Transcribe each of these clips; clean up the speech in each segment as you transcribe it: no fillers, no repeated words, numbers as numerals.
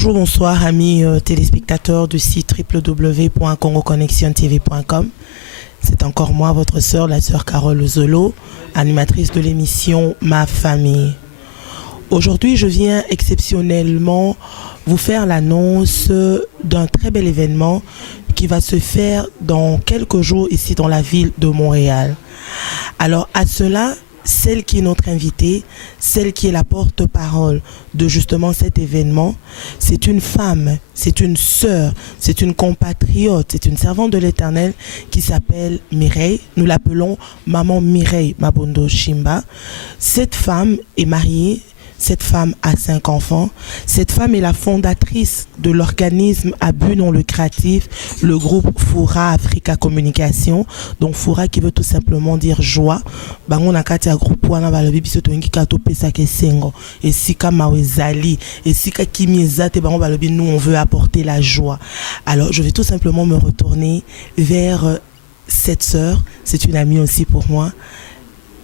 Bonjour, bonsoir amis téléspectateurs du site www.congoconnexiontv.com. C'est encore moi, votre sœur, la sœur Carole Zolo, animatrice de l'émission Ma Famille. Aujourd'hui, je viens exceptionnellement vous faire l'annonce d'un très bel événement qui va se faire dans quelques jours ici dans la ville de Montréal. Alors à cela, celle qui est notre invitée, celle qui est la porte-parole de justement cet événement, c'est une femme, c'est une sœur, c'est une compatriote, c'est une servante de l'Éternel qui s'appelle Mireille. Nous l'appelons Maman Mireille Mabondo Shimba. Cette femme est mariée. Cette femme a 5 enfants. Cette femme est la fondatrice de l'organisme à but non lucratif, le groupe Foura Africa Communication. Donc Foura qui veut tout simplement dire joie. Bango na kati ya groupe wana balobi biso to ngi kato pesa ke sengo. Et si ka mawezali, et si ka kimizate bango balobi nous on veut apporter la joie. Alors je vais tout simplement me retourner vers cette sœur, c'est une amie aussi pour moi,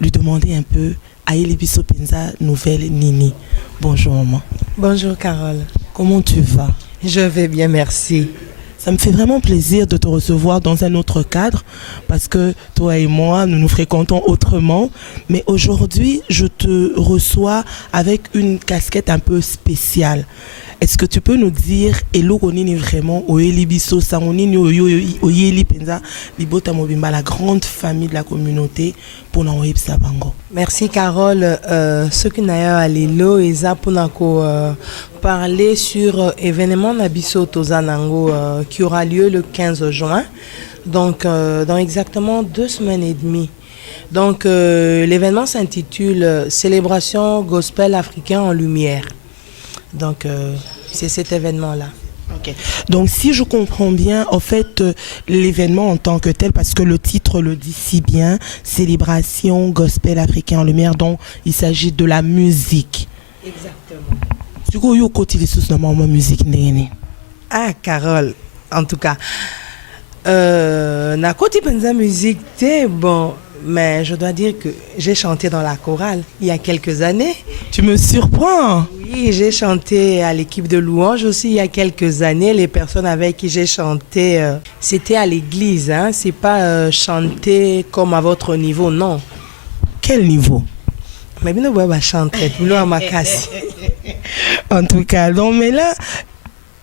lui demander un peu Aïli Biso Penza, nouvelle Nini. Bonjour maman. Bonjour Carole. Comment tu vas? Je vais bien, merci. Ça me fait vraiment plaisir de te recevoir dans un autre cadre parce que toi et moi, nous nous fréquentons autrement. Mais aujourd'hui, je te reçois avec une casquette un peu spéciale. Est-ce que tu peux nous dire Elo Konini vraiment Oyeli Biso Sangonini Oyeli Penza Libota Mobimba, la grande famille de la communauté pour Naoyeb Sabango? Merci Carole. Ce qui n'a pas l'élo et ça pour parler sur événement Nabiso Tozanango qui aura lieu le 15 juin. Donc dans exactement 2 semaines et demie. Donc l'événement s'intitule Célébration Gospel africain en lumière. Donc, c'est cet événement-là. Okay. Donc, si je comprends bien, en fait, l'événement en tant que tel, parce que le titre le dit si bien, Célébration Gospel Africain en Lumière, donc il s'agit de la musique. Exactement. Du coup, il y a côté de sous musique. Ah, Carole, en tout cas, na côté de musique, c'est bon. Mais je dois dire que j'ai chanté dans la chorale il y a quelques années. Tu me surprends. Oui, j'ai chanté à l'équipe de louange aussi il y a quelques années. Les personnes avec qui j'ai chanté, c'était à l'église. Hein? C'est pas chanter comme à votre niveau, non. Quel niveau? Mais bien, on va chanter. En tout cas, non, mais là,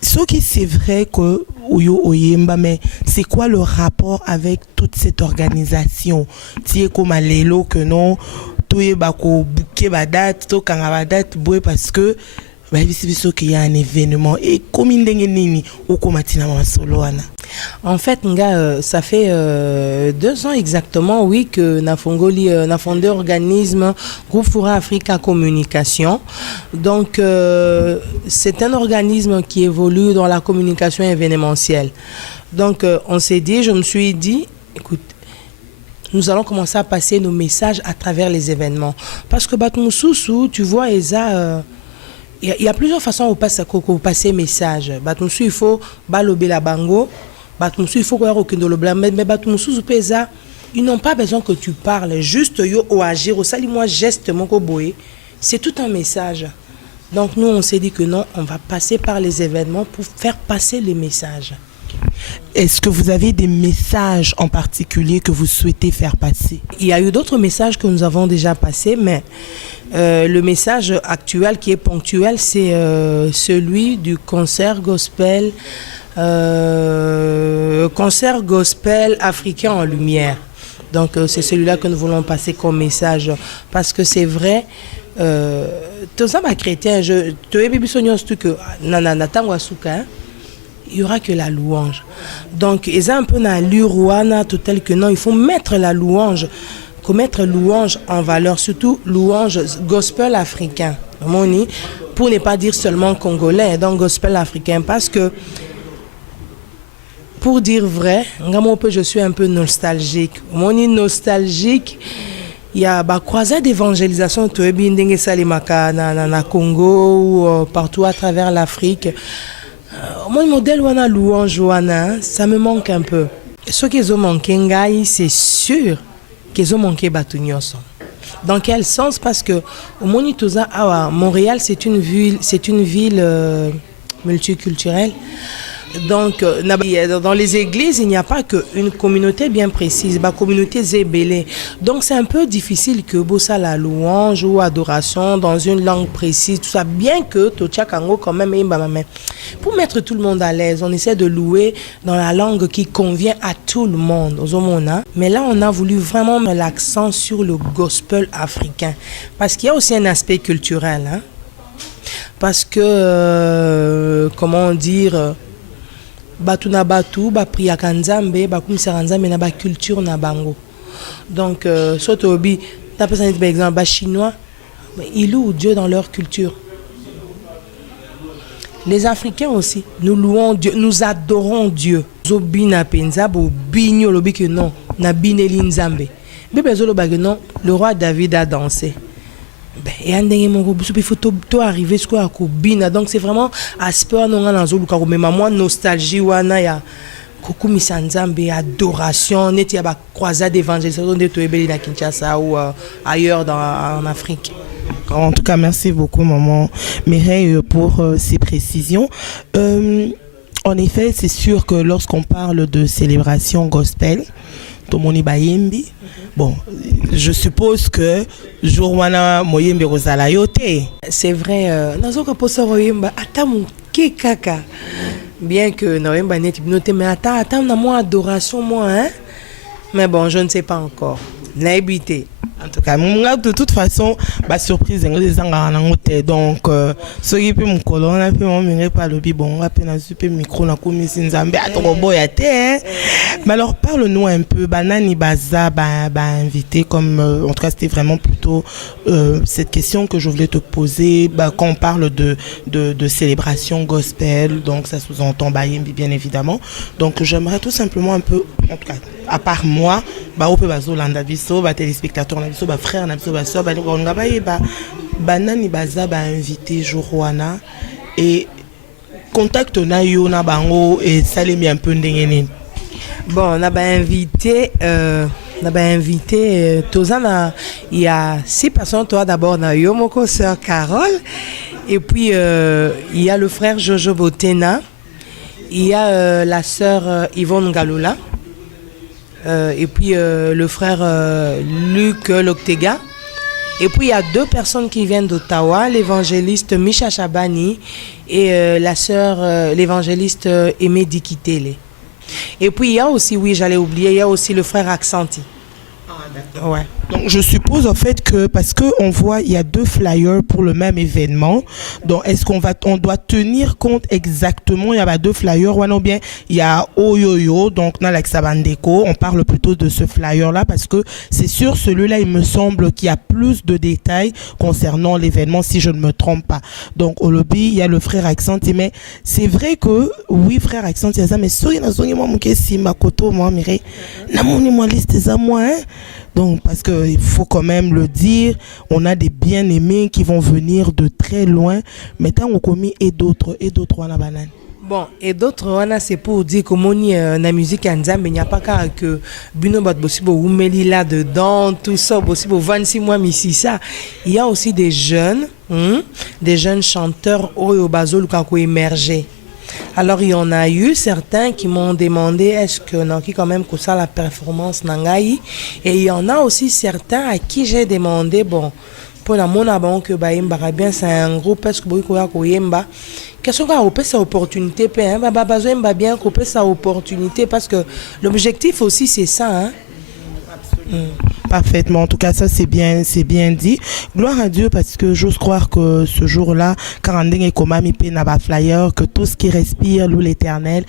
ce qui c'est vrai que Oyo Oyemba, mais c'est quoi le rapport avec toute cette organisation? Tu es comme à l'élo que non, tu es bako bouquet badat, to kanga date parce que il y a un événement et comme nini ou comme en fait, ça fait 2 ans exactement, oui, que na fondé organisme Groupe Foura Africa Communication. Donc, c'est un organisme qui évolue dans la communication événementielle. Donc, on s'est dit, je me suis dit, écoute, nous allons commencer à passer nos messages à travers les événements. Parce que Batmoussousou, tu vois, Eza... Il y a plusieurs façons de passer message. Il faut balober la bango. Il faut ils n'ont pas besoin que tu parles. Juste yo ou agir au sali moi geste mon koboé. C'est tout un message. Donc nous on s'est dit que non, on va passer par les événements pour faire passer les messages. Est-ce que vous avez des messages en particulier que vous souhaitez faire passer? Il y a eu d'autres messages que nous avons déjà passés, mais le message actuel qui est ponctuel, c'est celui du concert gospel africain en lumière. Donc c'est celui-là que nous voulons passer comme message parce que c'est vrai. Tout ça ma chrétien, je te ai bien que nanana tangwasuka. Il n'y aura que la louange. Donc, ils ont un peu dans l'uruana, tout tel que non, il faut mettre la louange, mettre louange en valeur, surtout louange gospel africain. Pour ne pas dire seulement congolais, donc gospel africain, parce que, pour dire vrai, je suis un peu nostalgique. Nostalgique, il y a une croisade d'évangélisation, na Congo ou partout à travers l'Afrique. Mon modèle wana louange wana, ça me manque un peu. Ce qu'ils ont manqué ngai, c'est sûr qu'ils ont manqué Batunyoso. Dans quel sens? Parce que au Monitosa, Montréal, c'est une ville multiculturelle. Donc, dans les églises, il n'y a pas qu'une communauté bien précise, la communauté zébélée. Donc, c'est un peu difficile que bossa la louange ou adoration dans une langue précise, tout ça, bien que Tochakango quand même, pour mettre tout le monde à l'aise, on essaie de louer dans la langue qui convient à tout le monde, aux homona. Mais là, on a voulu vraiment mettre l'accent sur le gospel africain, parce qu'il y a aussi un aspect culturel, hein? Parce que, comment dire... batu na batu ba priaka nzambe ba kumisaka nzambe na ba culture na bango. Donc soto obi ta pesa par exemple ba chinois ils louent Dieu dans leur culture. Les Africains aussi, nous louons Dieu, nous adorons Dieu. Zobina penza bo binyo lobi que non na bineli nzambe. Bible zolo ba que non, le roi David a dansé. Et il faut tout arriver à Kobina. Donc c'est vraiment aspect moi nostalgie wana ya kokumi sanzambe adoration neti ya ba croisade d'évangélisation de Toebeli na Kinshasa ou ailleurs en Afrique. En tout cas, merci beaucoup maman Mireille pour ces précisions. En effet, c'est sûr que lorsqu'on parle de célébration gospel, Tomoni Bayembi, bon, je suppose que Jourwana Moyembe Rosala Yote. C'est vrai, Nazoka Posa Royemba, Atamu Kekaka. Bien que Noyemba n'est noté, mais attends, na moi adoration, moi, hein. Mais bon, je ne sais pas encore. Naïbité. En tout cas, de toute façon, la surprise est donc ce qui peut me coller, on a pu m'emmener par le bibon, on a pu super micro, on a commis Sinzambé, à ton mais alors, parle-nous un peu, Banani Baza, invité, comme en tout cas, c'était vraiment plutôt cette question que je voulais te poser, quand on parle de célébration gospel, donc ça sous-entend Bayembi, bien évidemment. Donc, j'aimerais tout simplement un peu, en tout cas, à part moi, on peut Landa Bisso, téléspectateurs, frère, soeur, Banani Baza, invité Jourwana, et contact na yo na bango et ça les mis un peu ndengene. Bon, on a invité Tozana, il y a 6 personnes, toi d'abord na Yomoko, sœur Carole, et puis il y a le frère Jojo Botena, il y a la sœur Yvonne Galula, et puis le frère Luc Loktega. Et puis il y a 2 personnes qui viennent d'Ottawa, l'évangéliste Misha Chabani et la sœur, l'évangéliste Aimé Dikitele. Et puis il y a aussi, oui j'allais oublier, il y a aussi le frère Accenti. Ah d'accord. Ouais. Donc je suppose en fait que parce que on voit il y a 2 flyers pour le même événement. Donc est-ce on doit tenir compte exactement il y a 2 flyers ou bien il y a Oyoyo donc dans l'Axabandeko, on parle plutôt de ce flyer là parce que c'est sûr celui-là il me semble qu'il y a plus de détails concernant l'événement si je ne me trompe pas. Donc au lobby il y a le frère Accenti mais c'est vrai que oui frère Accenti ça mais soki na zongi moi mukesi makoto moi mire na moni moi liste za moi hein? Donc, parce qu'il faut quand même le dire, on a des bien-aimés qui vont venir de très loin, mais tant on commis et d'autres, on a banane. Bon, et d'autres, c'est pour dire que la musique mais il n'y a pas qu'à que Bino Bat Bossibo ou Meli là-dedans, tout ça, Bossibo 26 mois, ici, ça. Il y a aussi des jeunes chanteurs au Bazo Lukako émergé. Alors il y en a eu certains qui m'ont demandé est-ce que Nanki quand même que ça la performance Nangaï et il y en a aussi certains à qui j'ai demandé bon pour la mon abon que Baïmba bien c'est un groupe est-ce que Boykoya Koyemba qu'est-ce qu'on a opé sa opportunité besoin bien couper sa opportunité parce que l'objectif aussi c'est ça hein. Parfaitement, en tout cas ça c'est bien dit. Gloire à Dieu parce que j'ose croire que ce jour-là, Karandeng et Komami Penaba Flyer, que tout ce qui respire loue l'éternel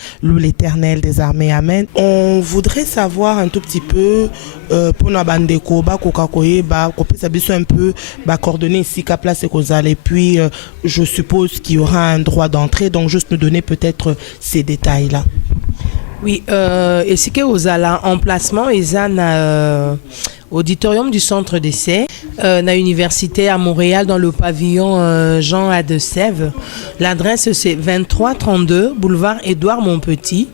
des armées, amen. On voudrait savoir un tout petit peu pour Nabandeko, Kokakoye, ça un peu coordonner ici qu'à place et Kozal et puis je suppose qu'il y aura un droit d'entrée, donc juste nous donner peut-être ces détails-là. Oui, et c'est qu'aux emplacement, ils ont auditorium du centre d'essai, la université à Montréal dans le pavillon Jean A de Sèvres. L'adresse c'est 2332 boulevard Édouard Montpetit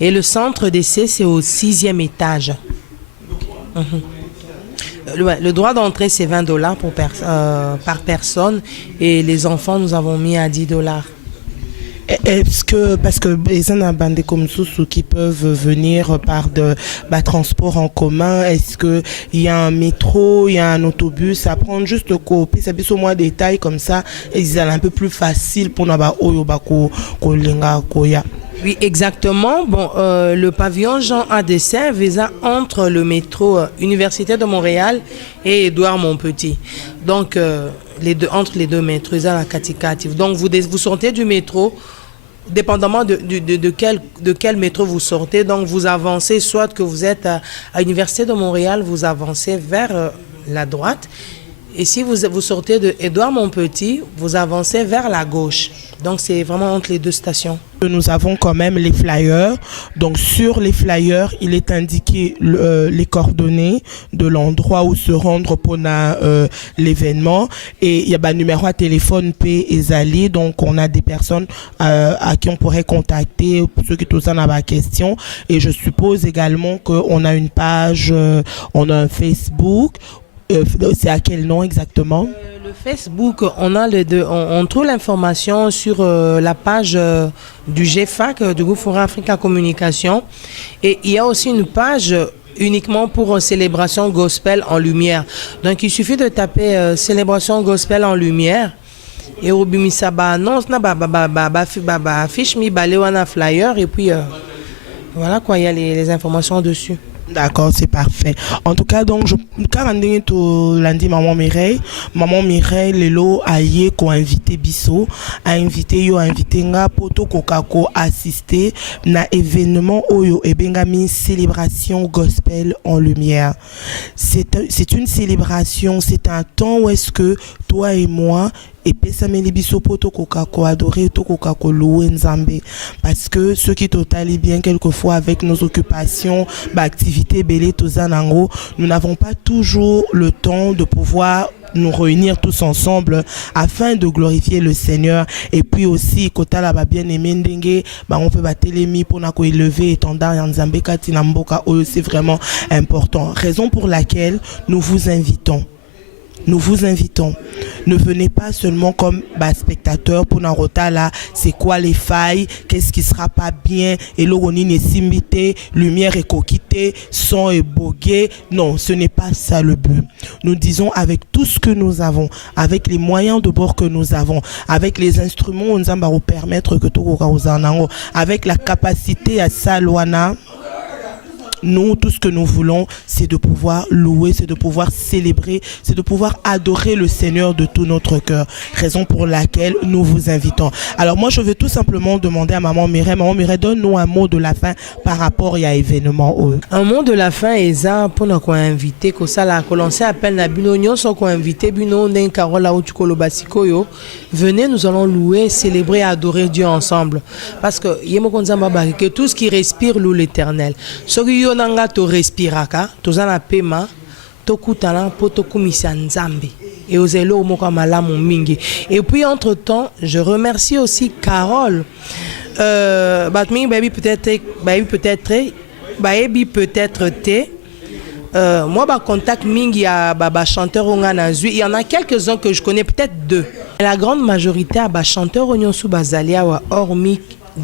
et le centre d'essai c'est au 6e étage. Le droit d'entrée c'est $20 par personne et les enfants nous avons mis à $10. Est-ce que, parce que les gens ont bandé comme sous qui peuvent venir par de transport en commun, est-ce que il y a un métro, il y a un autobus, à prendre juste copier, ça peut au moins des détails comme ça, et c'est un peu plus facile pour nous koya. Oui, exactement. Bon, le pavillon Jean A. Dessin visa entre le métro Université de Montréal et Édouard Montpetit. Donc, entre les deux métros, ils ont la Catikatif. Donc, vous sortez du métro, dépendamment de quel métro vous sortez. Donc, vous avancez, soit que vous êtes à l'Université de Montréal, vous avancez vers la droite. Et si vous sortez de Édouard Montpetit, vous avancez vers la gauche. Donc, c'est vraiment entre les deux stations. Nous avons quand même les flyers. Donc, sur les flyers, il est indiqué les coordonnées de l'endroit où se rendre pour l'événement. Et il y a un numéro à téléphone P et Zali. Donc, on a des personnes à qui on pourrait contacter pour ceux qui ont la question. Et je suppose également qu'on a une page, on a un Facebook. C'est à quel nom exactement? Le Facebook, on trouve l'information sur la page du GFAC, du groupe Forum Africa Communication. Et il y a aussi une page uniquement pour célébration gospel en lumière. Donc il suffit de taper célébration gospel en lumière. Et au bimisa ba annonce na affiche mi balewana flyer et puis voilà quoi, il y a les informations dessus. D'accord, c'est parfait. En tout cas, donc, lundi, Maman Mireille, Lelo, Aye, ko invité Bisso, a invité nga, poto kokako, assister, na événement Oyo, et bengami, célébration gospel en lumière. C'est une célébration, c'est un temps où est-ce que toi et moi, et pesameli biso poto kokako adorer to kokako louer nzambe, parce que ceux qui totalent bien quelquefois avec nos occupations, activités belé tozanango, nous n'avons pas toujours le temps de pouvoir nous réunir tous ensemble afin de glorifier le Seigneur. Et puis aussi kotala ba bien aimé ndenge on peut batelemi pour na ko élever étendard ya nzambe kati na mboka oyo, c'est vraiment important. Raison pour laquelle nous vous invitons. Nous vous invitons. Ne venez pas seulement comme spectateur pour Narota là, c'est quoi les failles, qu'est-ce qui sera pas bien, et l'oroni n'est simbité, lumière est coquité, son est bogué. Non, ce n'est pas ça le but. Nous disons avec tout ce que nous avons, avec les moyens de bord que nous avons, avec les instruments, on va vous permettre que tout avec la capacité à Salwana. Nous, tout ce que nous voulons, c'est de pouvoir louer, c'est de pouvoir célébrer, c'est de pouvoir adorer le Seigneur de tout notre cœur. Raison pour laquelle nous vous invitons. Alors moi, je vais tout simplement demander à Maman Mireille. Maman Mireille, donne-nous un mot de la fin par rapport à l'événement. Un mot de la fin est ça pour nous inviter, que ça la lancer appel na bino nyonso ko inviter bino nden Carola ou tukolo basiko yo. Venez, nous allons louer, célébrer, adorer Dieu ensemble. Parce que yemo konzamba que tout ce qui respire loue l'Éternel. Nanga to respiraka tozana pema tokutana po tokumisa nzambe et ozelo moko malamu mingi. Et puis entre temps, je remercie aussi Carole. Batmi baby peut-être moi contact mingi à chanteur onganazui, il y en a quelques-uns que je connais, peut-être deux. La grande majorité à chanteur onyosu bazalia wa hormis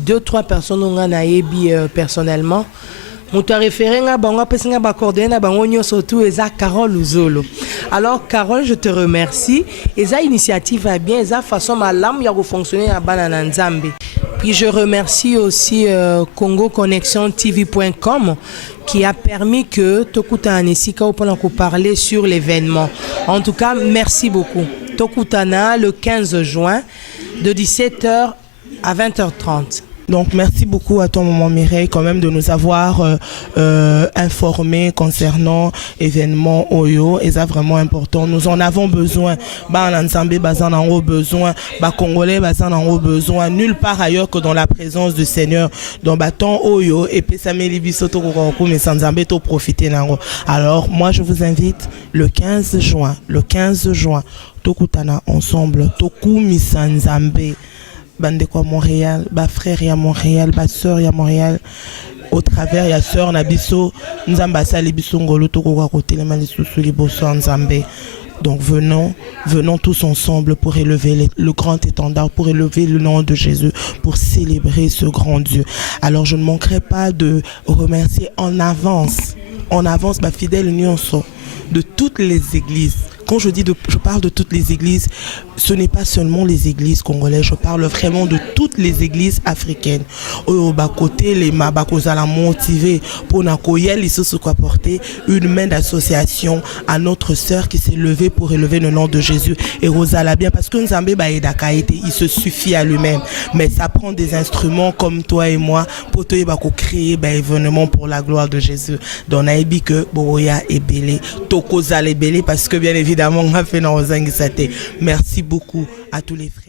2-3 personnes onganayebi personnellement. Mon référé nga bango pesinga ba coordonner na bango nyonso tout eza Carole Luzolo. Alors Carole, je te remercie. Eza initiative va bien, eza façon malamu ya fonctionner à banana nzambe. Puis je remercie aussi Congo Connexion TV.com qui a permis que Tokuta Anesika pour parler sur l'événement. En tout cas, merci beaucoup. Tokutana le 15 juin de 17h à 20h30. Donc merci beaucoup à toi Maman Mireille quand même de nous avoir informés concernant l'événement Oyo, et ça vraiment important. Nous en avons besoin. Nzambe bazan en haut besoin, Congolais bazan en haut besoin, nulle part ailleurs que dans la présence du Seigneur. Donc bâton Oyo et pesameli bisoto kokoko mais sans Nzambe to profiter nango. Alors moi je vous invite le 15 juin, tokutana ensemble, tokumisa Nzambe. Bandeko à Montréal, frère à Montréal, sœur à Montréal, au travers ya sœur na biso, nzamba sali biso ngolo to ko côté les malisusu liboso nzambe. Donc venons tous ensemble pour élever le grand étendard, pour élever le nom de Jésus, pour célébrer ce grand Dieu. Alors je ne manquerai pas de remercier en avance ma fidèle union de toutes les églises. Quand je parle de toutes les églises, ce n'est pas seulement les églises congolaises, je parle vraiment de toutes les églises africaines. Au bas côté, les mabakozala motivés pour n'akoyel, ils se quoi porter une main d'association à notre sœur qui s'est levée pour élever le nom de Jésus. Et Rosala bien, parce que Nzambe il se suffit à lui-même. Mais ça prend des instruments comme toi et moi pour créer événement pour la gloire de Jésus. Donc, on a dit que Boroya est belé, Tokozala est belé, parce que bien évidemment, on a fait dans Merci beaucoup à tous les frères.